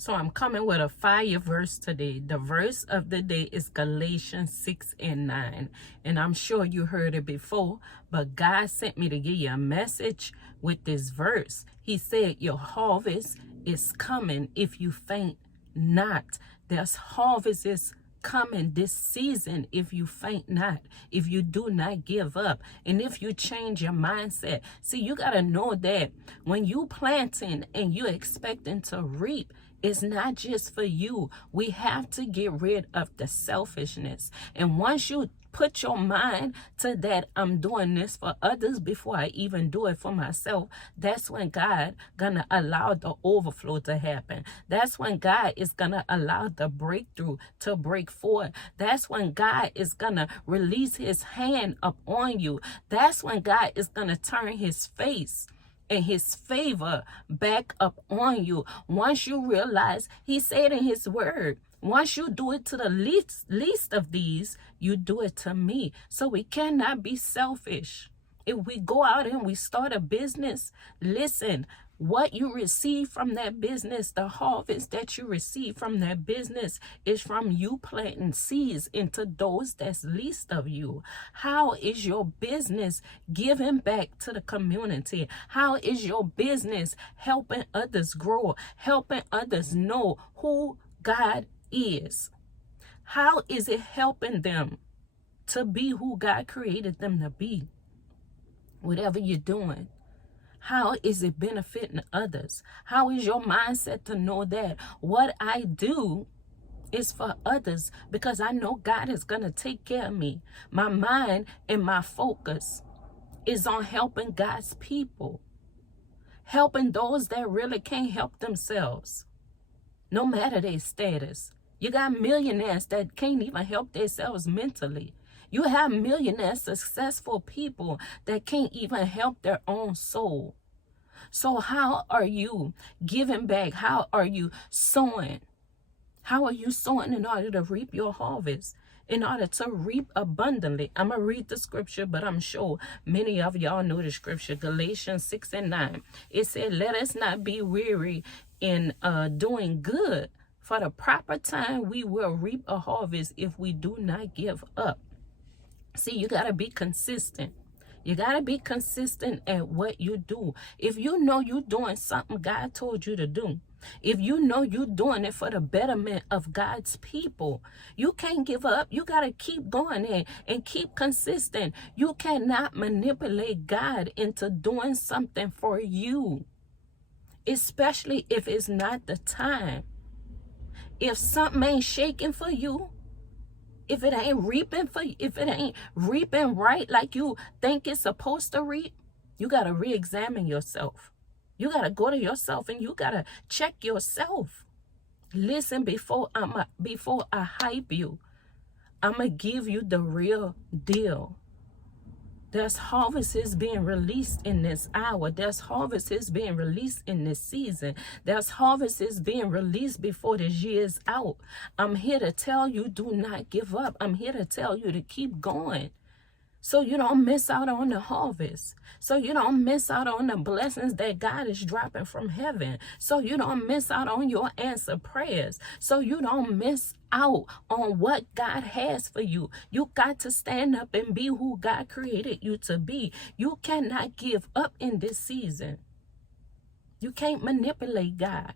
So I'm coming with a fire verse today. The verse of the day is Galatians 6 and 9. And I'm sure you heard it before, but God sent me to give you a message with this verse. He said, your harvest is coming if you faint not. There's harvest is coming this season if you faint not, if you do not give up, and if you change your mindset. See, you got to know that when you planting and you expecting to reap, it's not just for you. We have to get rid of the selfishness. And once you put your mind to that, I'm doing this for others before I even do it for myself, that's when God gonna allow the overflow to happen. That's when God is gonna allow the breakthrough to break forth. That's when God is gonna release his hand up on you. That's when God is gonna turn his face and his favor back up on you. Once you realize, he said in his word, once you do it to the least of these, you do it to me. So we cannot be selfish. If we go out and we start a business, listen, what you receive from that business, the harvest that you receive from that business is from you planting seeds into those that's least of you. How is your business giving back to the community? How is your business helping others grow, helping others know who God is? How is it helping them to be who God created them to be? Whatever you're doing, how is it benefiting others? How is your mindset to know that what I do is for others because I know God is going to take care of me? My mind and my focus is on helping God's people, helping those that really can't help themselves, no matter their status. You got millionaires that can't even help themselves mentally. You have millionaires, successful people that can't even help their own soul. So how are you giving back? How are you sowing? How are you sowing in order to reap your harvest? In order to reap abundantly. I'm going to read the scripture, but I'm sure many of y'all know the scripture. Galatians 6 and 9. It said, let us not be weary in doing good. For the proper time, we will reap a harvest if we do not give up. See, you got to be consistent. You got to be consistent at what you do. If you know you're doing something God told you to do, if you know you're doing it for the betterment of God's people, you can't give up. You got to keep going in and keep consistent. You cannot manipulate God into doing something for you, especially if it's not the time. If something ain't shaking for you, if it ain't reaping for you, if it ain't reaping right like you think it's supposed to reap, you got to re-examine yourself. You got to go to yourself and you got to check yourself. Listen, before I hype you, I'm going to give you the real deal. There's harvests being released in this hour. There's harvests being released in this season. There's harvests being released before this year's out. I'm here to tell you, do not give up. I'm here to tell you to keep going, so you don't miss out on the harvest, so you don't miss out on the blessings that God is dropping from heaven, so you don't miss out on your answered prayers, so you don't miss out on what God has for you. You got to stand up and be who God created you to be. You cannot give up in this season. You can't manipulate God.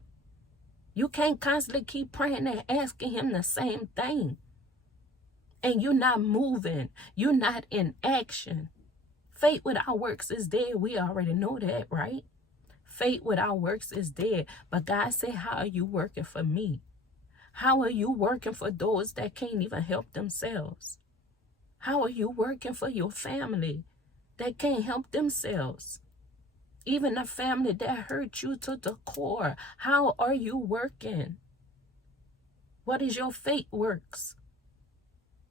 You can't constantly keep praying and asking him the same thing, and you're not moving. You're not in action. Faith without works is dead. We already know that, right? Faith without works is dead. But God said, how are you working for me? How are you working for those that can't even help themselves? How are you working for your family that can't help themselves? Even a family that hurt you to the core. How are you working? What is your faith works?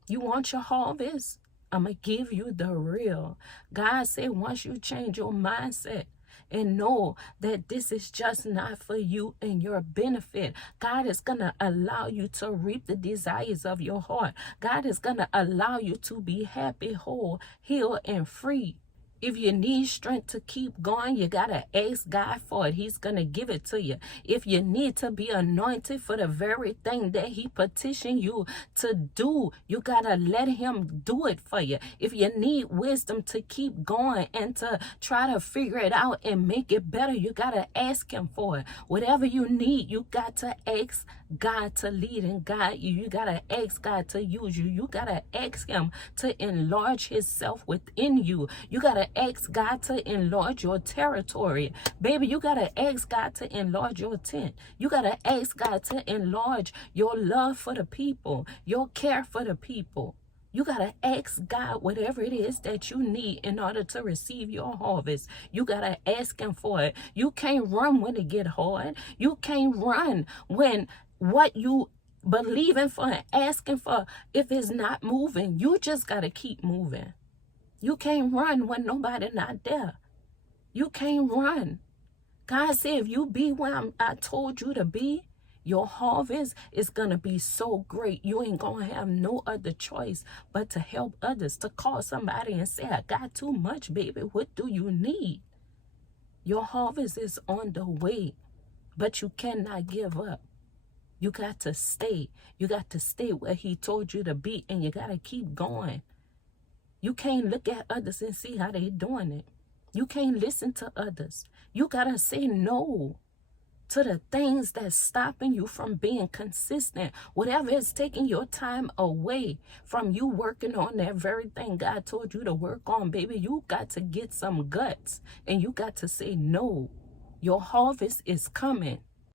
You want your harvest? I'm going to give you the real. God said once you change your mindset and know that this is just not for you and your benefit, God is going to allow you to reap the desires of your heart. God is going to allow you to be happy, whole, healed, and free. If you need strength to keep going, you got to ask God for it. He's going to give it to you. If you need to be anointed for the very thing that he petitioned you to do, you got to let him do it for you. If you need wisdom to keep going and to try to figure it out and make it better, you got to ask him for it. Whatever you need, you got to ask God to lead and guide you. You got to ask God to use you. You got to ask him to enlarge himself within you. You got to ask God to enlarge your territory. Baby, you got to ask God to enlarge your tent. You got to ask God to enlarge your love for the people, your care for the people. You got to ask God whatever it is that you need in order to receive your harvest. You got to ask him for it. You can't run when it get hard. You can't run when what you believing for and asking for, if it's not moving. You just got to keep moving. You can't run when nobody not there. You can't run. God said, if you be where I told you to be, your harvest is going to be so great. You ain't going to have no other choice but to help others, to call somebody and say, I got too much, baby. What do you need? Your harvest is on the way, but you cannot give up. You got to stay. You got to stay where he told you to be, and you got to keep going. You can't look at others and see how they doing it. You can't listen to others. You got to say no to the things that's stopping you from being consistent. Whatever is taking your time away from you working on that very thing God told you to work on, baby, you got to get some guts and you got to say no. Your harvest is coming.